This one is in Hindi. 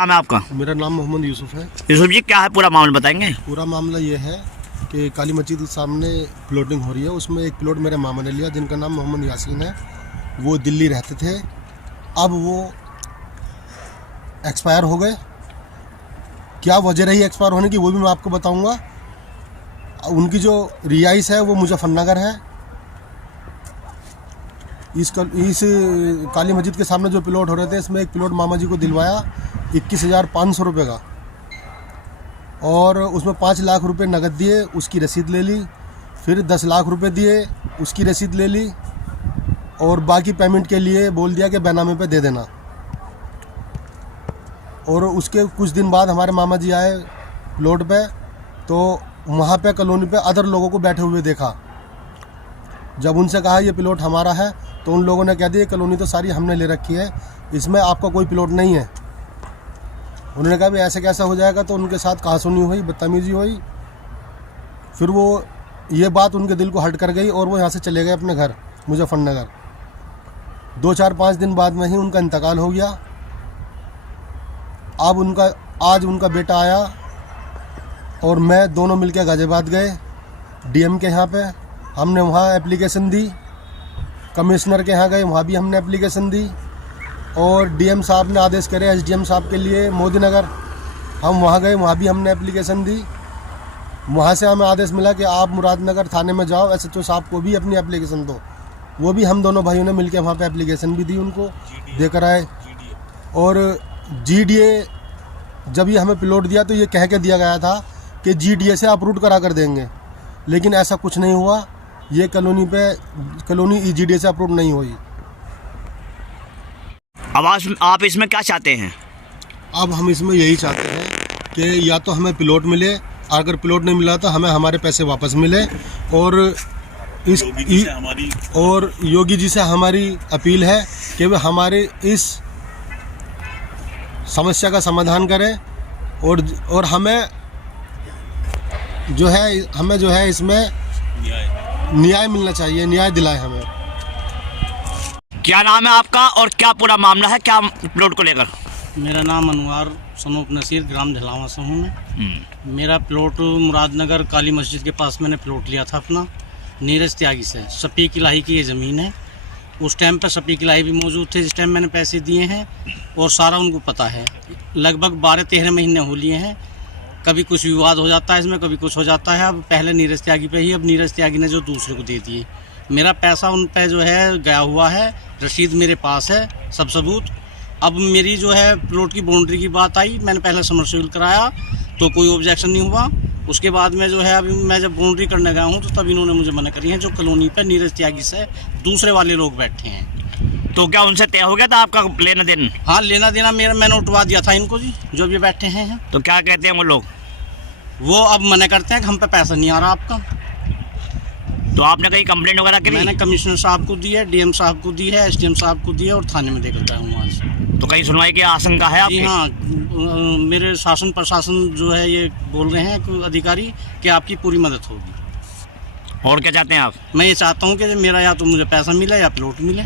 नाम है आपका? मेरा नाम मोहम्मद यूसुफ है। यूसुफ जी, क्या है पूरा मामला बताएंगे? पूरा मामला ये है कि काली मस्जिद के सामने प्लॉटिंग हो रही है। उसमें एक प्लॉट मेरे मामा ने लिया जिनका नाम मोहम्मद यासीन है। वो दिल्ली रहते थे, अब वो एक्सपायर हो गए। क्या वजह रही एक्सपायर होने की वो भी मैं आपको बताऊंगा। उनकी जो रिहाइश है वो मुजफ्फरनगर है। इस काली मस्जिद के सामने जो प्लॉट हो रहे थे, इसमें एक प्लॉट मामा जी को दिलवाया 21,500 रुपये का, और उसमें 5 लाख रुपए नगद दिए, उसकी रसीद ले ली। फिर 10 लाख रुपए दिए, उसकी रसीद ले ली, और बाकी पेमेंट के लिए बोल दिया कि बैनामे पे दे देना। और उसके कुछ दिन बाद हमारे मामा जी आए प्लॉट पे, तो वहाँ पे कॉलोनी पे अदर लोगों को बैठे हुए देखा। जब उनसे कहा ये प्लॉट हमारा है, तो उन लोगों ने कह दिया कॉलोनी तो सारी हमने ले रखी है, इसमें आपका कोई प्लॉट नहीं है। उन्होंने कहा भी ऐसे कैसा हो जाएगा, तो उनके साथ कहासुनी हुई, बदतमीजी हुई। फिर वो ये बात उनके दिल को हट कर गई और वो यहाँ से चले गए अपने घर मुजफ्फरनगर। 2-4-5 दिन बाद में ही उनका इंतकाल हो गया। अब आज उनका बेटा आया और मैं दोनों मिलकर गाजियाबाद गए डीएम के यहाँ पे। हमने वहाँ एप्लीकेशन दी, कमिश्नर के यहाँ गए, वहाँ भी हमने एप्लीकेशन दी, और डीएम साहब ने आदेश करे एसडीएम साहब के लिए मोदी नगर, हम वहाँ गए, वहाँ भी हमने एप्लीकेशन दी। वहाँ से हमें आदेश मिला कि आप मुरादनगर थाने में जाओ, एसएचओ साहब को भी अपनी एप्लीकेशन दो। वो भी हम दोनों भाइयों ने मिलकर वहाँ पे एप्लीकेशन भी दी, उनको देकर आए। और जीडीए जब ये हमें प्लॉट दिया तो ये कह के दिया गया था कि जीडीए से अप्रूव करा कर देंगे, लेकिन ऐसा कुछ नहीं हुआ। ये कॉलोनी जीडीए से अप्रूव नहीं हुई। अब आप इसमें क्या चाहते हैं? अब हम इसमें यही चाहते हैं कि या तो हमें प्लॉट मिले, अगर प्लॉट नहीं मिला तो हमें हमारे पैसे वापस मिले, और योगी जी से हमारी अपील है कि वे हमारे इस समस्या का समाधान करें, और हमें जो है इसमें न्याय मिलना चाहिए, न्याय दिलाए हमें। क्या नाम है आपका और क्या पूरा मामला है, क्या प्लॉट को लेकर? मेरा नाम अनवार सनूप नसीर, ग्राम झलावा से हूँ मैं। मेरा प्लॉट मुरादनगर काली मस्जिद के पास मैंने प्लॉट लिया था अपना नीरज त्यागी से। शफीक इलाही की ये ज़मीन है। उस टाइम पर शफीक इलाही भी मौजूद थे जिस टाइम मैंने पैसे दिए हैं, और सारा उनको पता है। लगभग 12-13 महीने हो लिए हैं। कभी कुछ विवाद हो जाता है इसमें, कभी कुछ हो जाता है। अब पहले नीरज त्यागी पे ही, अब नीरज त्यागी ने जो दूसरे को दे दिए। मेरा पैसा उन पे जो है गया हुआ है, रसीद मेरे पास है, सब सबूत। अब मेरी जो है प्लॉट की बाउंड्री की बात आई, मैंने पहले समरसेबल कराया तो कोई ऑब्जेक्शन नहीं हुआ। उसके बाद में जो है अभी मैं जब बाउंड्री करने गया हूँ तो तब इन्होंने मुझे मना करी है। जो कॉलोनी पे नीरज त्यागी से दूसरे वाले लोग बैठे हैं। तो क्या उनसे तय हो गया था आपका लेना देना? हाँ, लेना देना मैंने उठवा दिया था इनको जी, जो भी बैठे हैं। तो क्या कहते हैं वो लोग? वो अब मना करते हैं कि हम पे पैसा नहीं आ रहा आपका। तो आपने कहीं कंप्लेंट वगैरह करी? मैंने कमिश्नर साहब को दी है, डीएम साहब को दी है, एसडीएम साहब को दी है, और थाने में देकर गया हूँ आज। तो कहीं सुनवाई की आशंका है आपकी? जी हाँ, मेरे शासन प्रशासन जो है ये बोल रहे हैं अधिकारी कि आपकी पूरी मदद होगी। और क्या चाहते हैं आप? मैं ये चाहता हूँ कि मेरा या तो मुझे पैसा मिले या प्लॉट मिले।